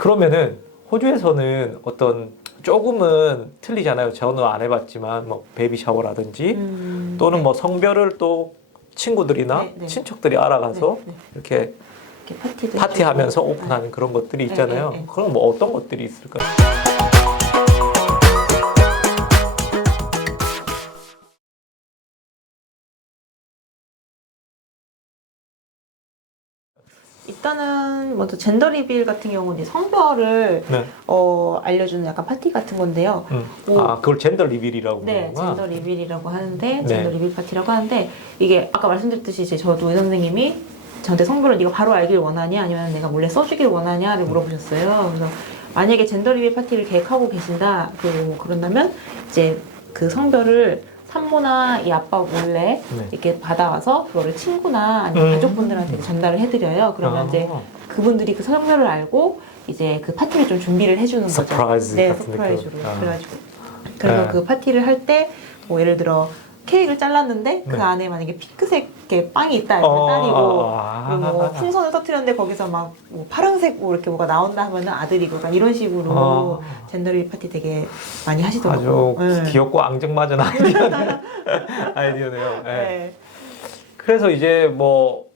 그러면은 호주에서는 어떤 조금은 틀리잖아요. 저는 안 해봤지만 뭐 베이비 샤워라든지 음, 또는 뭐 성별을 또 친구들이나 네, 네. 친척들이 알아가서 네, 네. 이렇게 이렇게 파티하면서. 오픈하는 그런 것들이 네, 있잖아요. 네, 네. 그럼 뭐 어떤 것들이 있을까요? 일단은 먼저 젠더 리빌 같은 경우는 성별을 네. 어, 알려주는 약간 파티 같은 건데요. 음. 오. 아 그걸 젠더 리빌이라고 네, 부르는구나. 젠더 리빌이라고 하는데 네. 젠더 리빌 파티라고 하는데 이게 아까 말씀드렸듯이 이제 저도 의 선생님이 저한테 성별을 네가 바로 알길 원하냐 아니면 내가 몰래 써주길 원하냐를 물어보셨어요. 그래서 만약에 젠더 리빌 파티를 계획하고 계신다 그 그런다면 이제 그 성별을 산모나 이 아빠 몰래 네. 이렇게 받아와서 그거를 친구나 아니면 음. 가족분들한테 전달을 해드려요. 그러면 아, 이제 그분들이 그 성별을 알고 이제 그 파티를 좀 준비를 해주는 거죠. 서프라이즈 네, 같은 서프라이즈로. 느낌. 아. 그래가지고 그래서 네. 그 파티를 할 때 뭐 예를 들어 케이크를 잘랐는데 그 네. 안에 만약에 핑크색의 빵이 있다 이러면 어, 딸이고 아, 그리고 뭐 풍선을 터트렸는데 거기서 막 뭐 파란색 뭐 이렇게 뭐가 나온다 하면은 아들이고 약간 이런 식으로 아. 젠더 리 파티 되게 많이 하시더라고요. 아주 네. 귀엽고 앙증맞은 아이디어네. 아이디어네요. 네. 네. 그래서 이제 뭐,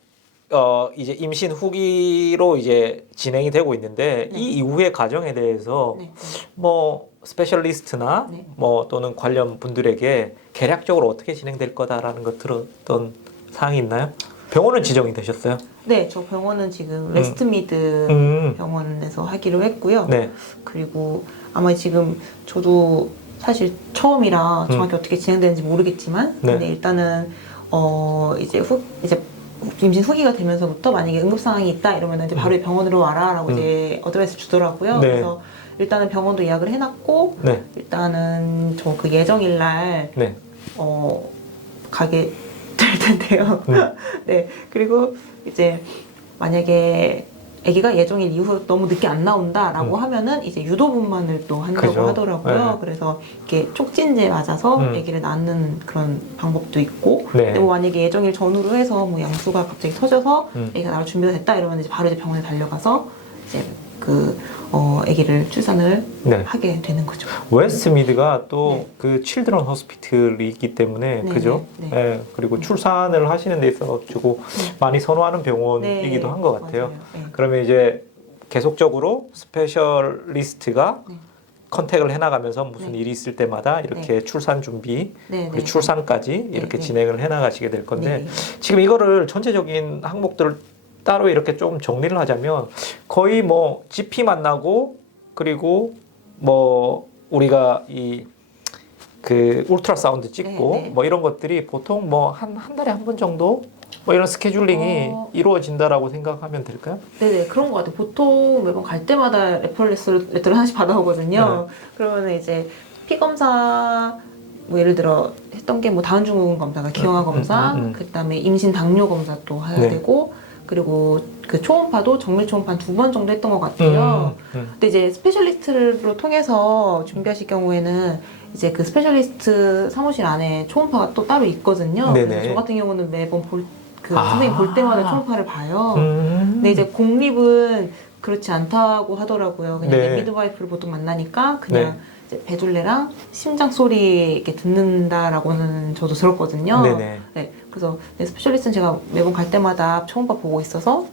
어, 이제 임신 후기로 이제 진행이 되고 있는데, 네. 이 이후의 과정에 대해서 네. 뭐, 스페셜리스트나 네. 뭐, 또는 관련 분들에게 개략적으로 어떻게 진행될 거다라는 것 들었던 사항이 있나요? 병원은 지정이 되셨어요? 네, 저 병원은 지금 웨스트미드 음. 병원에서 하기로 했고요. 네. 그리고 아마 지금 저도 사실 처음이라 정확히 어떻게 진행되는지 모르겠지만 음. 네. 근데 일단은 어 이제 후 이제 임신 후기가 되면서부터 만약에 응급 상황이 있다 이러면 이제 바로 병원으로 와라라고 음. 이제 어드바이스 주더라고요. 네. 그래서 일단은 병원도 예약을 해놨고 네. 일단은 저 그 예정일 날 네. 어, 가게 될 텐데요. 음. 네. 그리고 이제 만약에 아기가 예정일 이후 너무 늦게 안 나온다라고 음. 하면은 이제 유도분만을 또 한다고 그죠. 하더라고요. 네. 그래서 이렇게 촉진제 맞아서 음. 아기를 낳는 그런 방법도 있고 네. 근데 뭐 만약에 예정일 전후로 해서 뭐 양수가 갑자기 터져서 음. 아기가 나올 준비가 됐다 이러면 이제 바로 이제 병원에 달려가서 이제 그 어, 아기를 출산을 네. 하게 되는 거죠. 웨스트미드가 또 네. 그 칠드런 호스피틀이 있기 때문에 네, 그죠? 네, 예, 그리고 출산을 하시는 데 있어 가지고 네. 많이 선호하는 병원이기도 한 것 같아요. 맞아요. 네. 그러면 이제 계속적으로 스페셜리스트가 네. 컨택을 해나가면서 무슨 네. 일이 있을 때마다 이렇게 출산 준비 네, 그리고 네. 출산까지 이렇게 네. 진행을 해나가시게 될 건데 네. 지금 이거를 전체적인 항목들을 따로 이렇게 좀 정리를 하자면 거의 뭐 GP 만나고 그리고 뭐 우리가 이 그 울트라 사운드 찍고 네, 네. 뭐 이런 것들이 보통 뭐 한 한 달에 한 번 정도 뭐 이런 스케줄링이 어. 이루어진다라고 생각하면 될까요? 네네 그런 것 같아요. 보통 매번 갈 때마다 레퍼런스 레터를 하나씩 받아오거든요. 그러면 이제 피 검사 뭐 예를 들어 했던 게 뭐 다운 증후군 검사가 기형아 음, 검사, 음, 음, 음. 그다음에 임신 당뇨 검사 또 해야 네. 되고 그리고 그 초음파도 정밀 초음파 한두번 정도 했던 것 같아요. 음. 근데 이제 스페셜리스트로 통해서 준비하실 경우에는 이제 그 스페셜리스트 사무실 안에 초음파가 또 따로 있거든요. 네네. 저 같은 경우는 매번 볼, 그 아. 선생님 볼 때마다 초음파를 봐요. 음. 근데 이제 공립은 그렇지 않다고 하더라고요. 그냥 네. 미드와이프를 보통 만나니까 그냥 이제 배둘레랑 심장 소리 이렇게 듣는다라고는 저도 들었거든요. 네네. 네, 그래서 네, 스페셜리스트는 제가 매번 갈 때마다 초음파 보고 있어서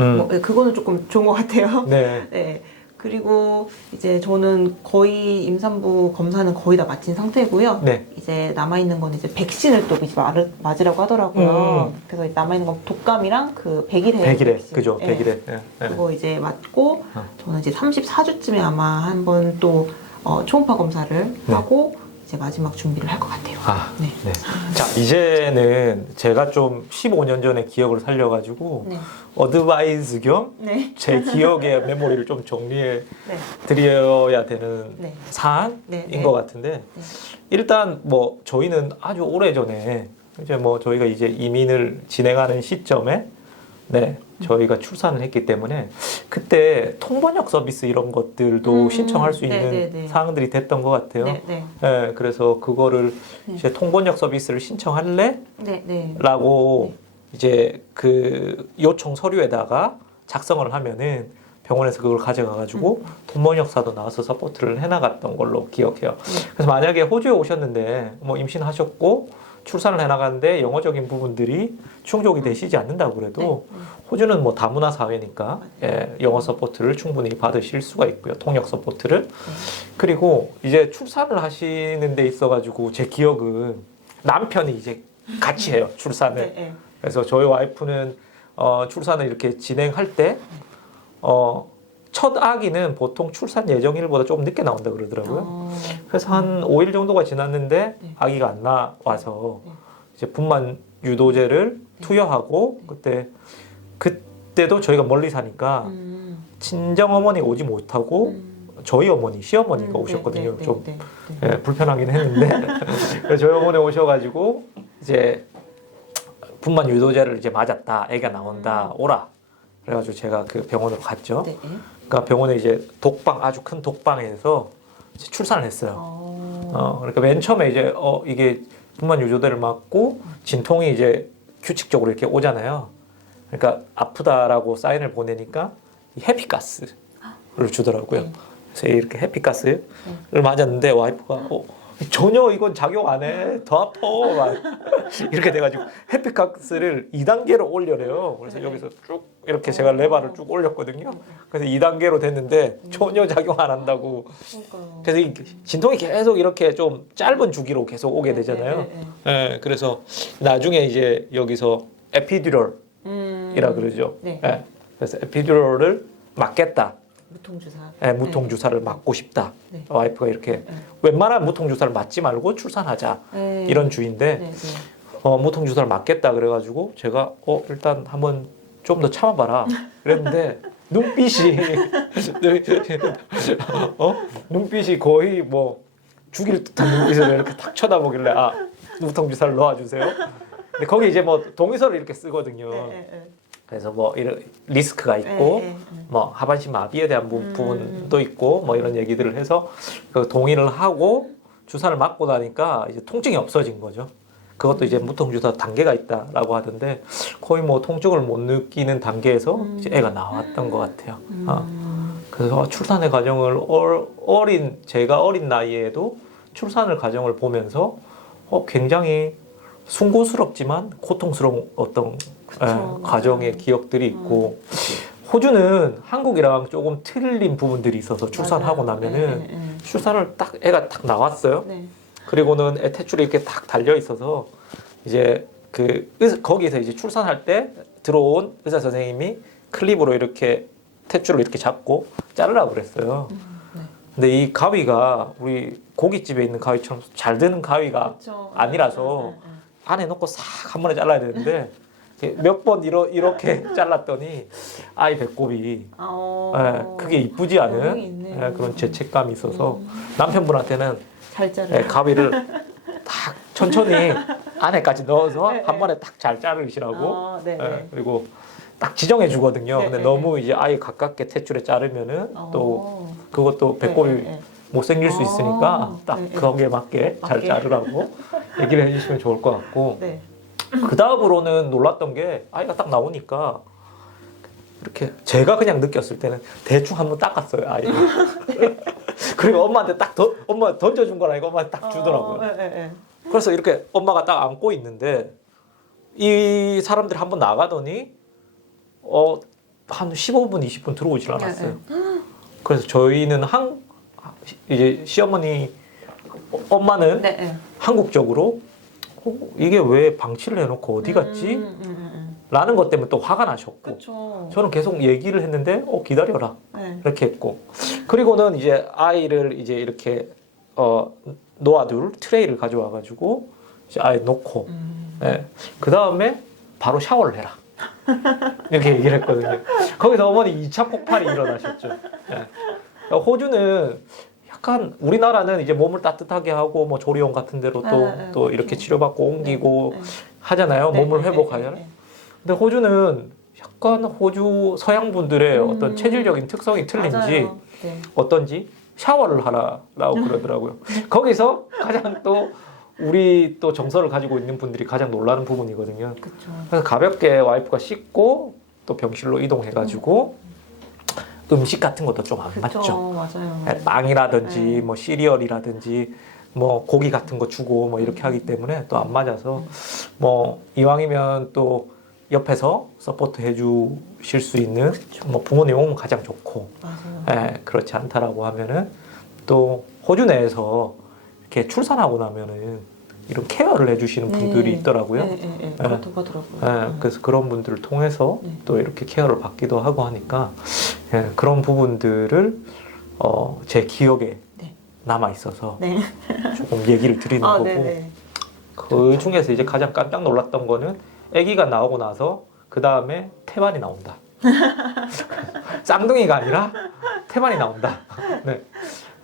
음. 뭐, 네, 그거는 조금 좋은 것 같아요. 네. 네. 그리고 이제 저는 거의 임산부 검사는 거의 다 마친 상태고요. 네. 이제 남아 있는 건 이제 백신을 또 이제 맞으, 맞으라고 하더라고요. 음. 그래서 이제 남아 있는 건 독감이랑 그 백일해. 백신. 그죠? 네. 백일에. 네. 네. 그거 이제 맞고 어. 저는 이제 34주쯤에 아마 한번 또 어, 초음파 검사를 네. 하고 이제 마지막 준비를 할 것 같아요. 아, 네. 네. 자, 이제는 제가 좀 15년 전의 기억을 살려가지고 네. 어드바이스 겸 네. 제 기억의 메모리를 좀 정리해 네. 드려야 되는 네. 사안인 네, 네. 것 같은데 네. 일단 뭐 저희는 아주 오래 전에 이제 뭐 저희가 이제 이민을 진행하는 시점에 네 저희가 출산을 했기 때문에 그때 통번역 서비스 이런 것들도 음, 신청할 수 있는 네, 네, 네. 사항들이 됐던 것 같아요. 네. 네. 예, 그래서 그거를 네. 이제 통번역 서비스를 신청할래? 네. 네. 라고 이제 그 요청 서류에다가 작성을 하면은 병원에서 그걸 가져가가지고 통번역사도 나와서 서포트를 해나갔던 걸로 기억해요. 그래서 만약에 호주에 오셨는데 뭐 임신하셨고 출산을 해나가는데 영어적인 부분들이 충족이 되시지 않는다고 그래도 호주는 뭐 다문화 사회니까 예, 영어 서포트를 충분히 받으실 수가 있고요. 통역 서포트를. 그리고 이제 출산을 하시는 데 있어 가지고 제 기억은 남편이 이제 같이 해요. 출산을. 네, 네. 그래서 저희 와이프는 어, 출산을 이렇게 진행할 때 어, 첫 아기는 보통 출산 예정일보다 조금 늦게 나온다 그러더라고요. 어, 그래서 한 5일 정도가 지났는데 네. 아기가 안 나와서 네. 이제 분만 유도제를 투여하고 그때 그때도 저희가 멀리 사니까 음, 친정 어머니 오지 못하고 음. 저희 어머니 시어머니가 음, 오셨거든요. 네, 네, 좀 네, 네. 예, 불편하긴 했는데 저희 어머니 오셔가지고 이제 분만 유도제를 이제 맞았다, 애가 나온다, 오라. 그래가지고 제가 그 병원으로 갔죠. 네. 그러니까 병원에 이제 독방 아주 큰 독방에서 출산을 했어요. 어, 어, 그러니까 맨 처음에 이제 어 이게 분만 유도제를 맞고 진통이 이제 규칙적으로 이렇게 오잖아요. 그러니까 아프다라고 사인을 보내니까 이 해피가스를 주더라고요. 네. 그래서 이렇게 해피가스를 맞았는데 와이프가 어, 전혀 이건 작용 안 해. 더 아파. 막 이렇게 돼가지고 해피가스를 2단계로 올려래요. 그래서 네. 여기서 쭉 이렇게 제가 레바를 쭉 올렸거든요. 그래서 2단계로 됐는데 전혀 작용 안 한다고. 그러니까요. 그래서 이 진통이 계속 이렇게 좀 짧은 주기로 계속 오게 네, 되잖아요. 네, 네, 예, 그래서 나중에 이제 여기서 에피듀럴이라 네. 음, 그러죠. 네. 예, 그래서 에피듀럴을 맞겠다. 무통 주사. 예, 무통 주사를 맞고 싶다. 네. 와이프가 이렇게 네. 웬만한 무통 주사를 맞지 말고 출산하자 네. 이런 주인데 네, 네. 어, 무통 주사를 맞겠다 그래가지고 제가 어 일단 한번 좀 더 참아봐라 그랬는데 눈빛이 어 눈빛이 거의 뭐 죽일 듯한 눈빛으로 이렇게 탁 쳐다보길래 아 무통 주사를 넣어주세요. 근데 거기 이제 뭐 동의서를 이렇게 쓰거든요. 네, 네, 네. 그래서 뭐 이런 리스크가 있고 네, 네, 네. 뭐 하반신 마비에 대한 부- 음. 부분도 있고 뭐 이런 얘기들을 해서 그 동의를 하고 주사를 맞고 나니까 이제 통증이 없어진 거죠. 그것도 이제 무통 주사 단계가 있다라고 하던데 거의 뭐 통증을 못 느끼는 단계에서 음. 이제 애가 나왔던 것 같아요. 어. 음. 그래서 출산의 과정을 어, 어린 제가 어린 나이에도 출산을 과정을 보면서 어, 굉장히 숭고스럽지만 고통스러운 어떤 그쵸, 예. 과정의 기억들이 있고 호주는 한국이랑 조금 틀린 부분들이 있어서 출산하고 맞아요. 나면은 네, 네, 출산을 딱 애가 딱 나왔어요. 네. 네. 그리고는 애 탯줄이 이렇게 딱 달려 있어서 이제 그 의사- 거기서 이제 출산할 때 들어온 의사 선생님이 클립으로 이렇게 탯줄을 이렇게 잡고 자르라고 그랬어요. 음, 네. 근데 이 가위가 우리 고깃집에 있는 가위처럼 잘 드는 가위가 그쵸. 아니라서 네, 네, 네. 안에 넣고 싹 한 번에 잘라야 되는데 몇번 이러, 이렇게 잘랐더니 아이 배꼽이 어. 예, 그게 이쁘지 않은. 예, 그런 죄책감이 있어서 음. 남편분한테는 잘 자르. 예, 가위를 딱 천천히 안에까지 넣어서 네, 한 네. 번에 딱 잘 자르시라고 어, 네, 예, 네. 그리고 딱 지정해 주거든요. 네, 근데 네, 너무 이제 아예 가깝게 탯줄에 자르면은 또 어. 그것도 배꼽이 네, 네, 못생길 수 어, 있으니까 딱 네, 네. 거기에 맞게 잘 맞게. 자르라고 얘기를 해주시면 좋을 것 같고 네. 그 다음으로는 놀랐던 게 아이가 딱 나오니까 이렇게 제가 그냥 느꼈을 때는 대충 한번 닦았어요 아이 그리고 엄마한테 딱 더, 엄마 던져준 거라니까 엄마한테 딱 주더라고요 어, 네, 네, 네. 그래서 이렇게 엄마가 딱 안고 있는데 이 사람들이 한번 나가더니 어 한 15분 20분 들어오질 않았어요. 그래서 저희는 한 이제 시어머니 어, 엄마는 네, 네. 한국적으로 어, 이게 왜 방치를 해놓고 어디 갔지? 음, 음, 음, 음. 라는 것 때문에 또 화가 나셨고 그렇죠. 저는 계속 얘기를 했는데 어 기다려라 네. 이렇게 했고 그리고는 이제 아이를 이제 이렇게 어 놓아둘 트레이를 가져와 가지고 이제 아이 놓고 음. 예. 그 다음에 바로 샤워를 해라. 이렇게 얘기를 했거든요. 거기서 어머니 2차 폭발이 일어나셨죠. 예. 호주는 약간 우리나라는 이제 몸을 따뜻하게 하고 뭐 조리원 같은 데로 또, 네, 네, 또 이렇게 그렇죠. 치료받고 옮기고 네, 네. 하잖아요. 네, 몸을 네, 회복하잖아요. 네, 네. 근데 호주는 약간 호주 서양 분들의 음. 어떤 체질적인 특성이 틀린지. 네. 어떤지 샤워를 하라라고 그러더라고요. 거기서 가장 또 우리 또 정서를 가지고 있는 분들이 가장 놀라는 부분이거든요. 그렇죠. 그래서 가볍게 와이프가 씻고 또 병실로 이동해가지고 음 식 같은 것도 좀안 그쵸, 맞죠. 맞아요. 예, 빵이라든지 네. 뭐 시리얼이라든지 뭐 고기 같은 거 주고 뭐 이렇게 하기 때문에 또 안 맞아서 뭐 이왕이면 또 옆에서 서포트 해주실 수 있는 뭐 부모님 오면 가장 좋고. 예, 그렇지 않다라고 하면은 또 호주 내에서 이렇게 출산하고 나면은 이런 케어를 해주시는 분들이 네. 있더라고요. 네, 네, 네. 그렇다고 하더라고요. 예, 그래서 그런 분들을 통해서 네. 또 이렇게 케어를 받기도 하고 하니까 예, 그런 부분들을 어, 제 기억에 네. 남아 있어서 네. 조금 얘기를 드리는 아, 거고 네, 네. 그 중에서 이제 가장 깜짝 놀랐던 거는 아기가 나오고 나서 그 다음에 태반이 나온다. 쌍둥이가 아니라 태반이 나온다. 네.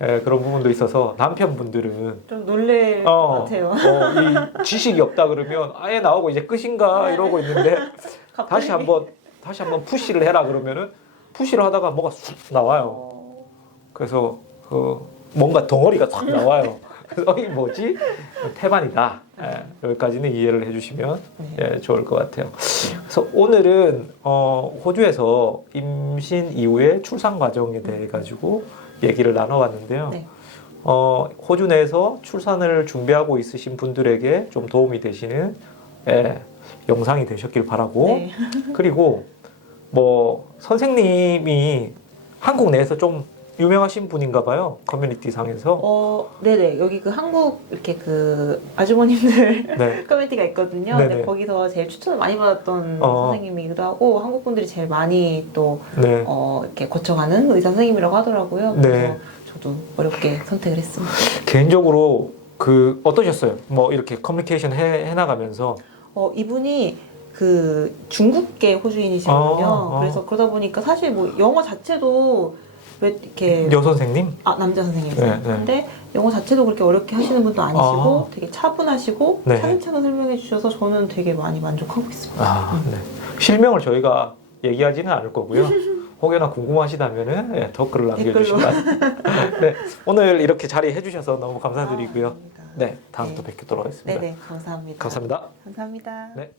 예, 그런 부분도 있어서 남편분들은 좀 놀랄 것 어, 같아요. 어, 이 지식이 없다 그러면 아예 나오고 이제 끝인가 이러고 있는데. 다시 한번 다시 한번 푸시를 해라 그러면은 푸시를 하다가 뭐가 쑥 나와요. 어, 그래서 그 뭔가 덩어리가 싹 나와요. 그래서 이 뭐지? 태반이다. 예, 여기까지는 이해를 해주시면 예, 좋을 것 같아요. 그래서 오늘은 어, 호주에서 임신 이후의 출산 과정에 대해 가지고 얘기를 나눠봤는데요. 네. 어, 호주 내에서 출산을 준비하고 있으신 분들에게 좀 도움이 되시는 예, 영상이 되셨길 바라고 네. 그리고 뭐 선생님이 한국 내에서 좀 유명하신 분인가 봐요 커뮤니티 상에서 어, 네네. 여기 그 한국 이렇게 그 아주머님들 네. 커뮤니티가 있거든요. 네네. 근데 거기서 제일 추천을 많이 받았던 어. 선생님이기도 하고 한국 분들이 제일 많이 또 네. 어, 이렇게 거쳐가는 의사 선생님이라고 하더라고요. 네. 그래서 저도 어렵게 선택을 했습니다. 개인적으로 그 어떠셨어요? 뭐 이렇게 커뮤니케이션 해, 해나가면서 어, 이분이 그 중국계 호주인이시거든요. 어, 어. 그래서 그러다 보니까 사실 뭐 영어 자체도 왜 이렇게 여 선생님? 아 남자 선생님이세요. 네, 네. 근데 영어 자체도 그렇게 어렵게 하시는 분도 아니시고 아. 되게 차분하시고 네. 차근차근 설명해 주셔서 저는 되게 많이 만족하고 있습니다. 아, 네. 실명을 저희가 얘기하지는 않을 거고요. 혹여나 궁금하시다면은 예, 댓글을 남겨주시면 네, 오늘 이렇게 자리 해 주셔서 너무 감사드리고요. 아. 네, 다음 네. 또 뵙도록 하겠습니다. 네네 감사합니다. 감사합니다. 감사합니다. 네.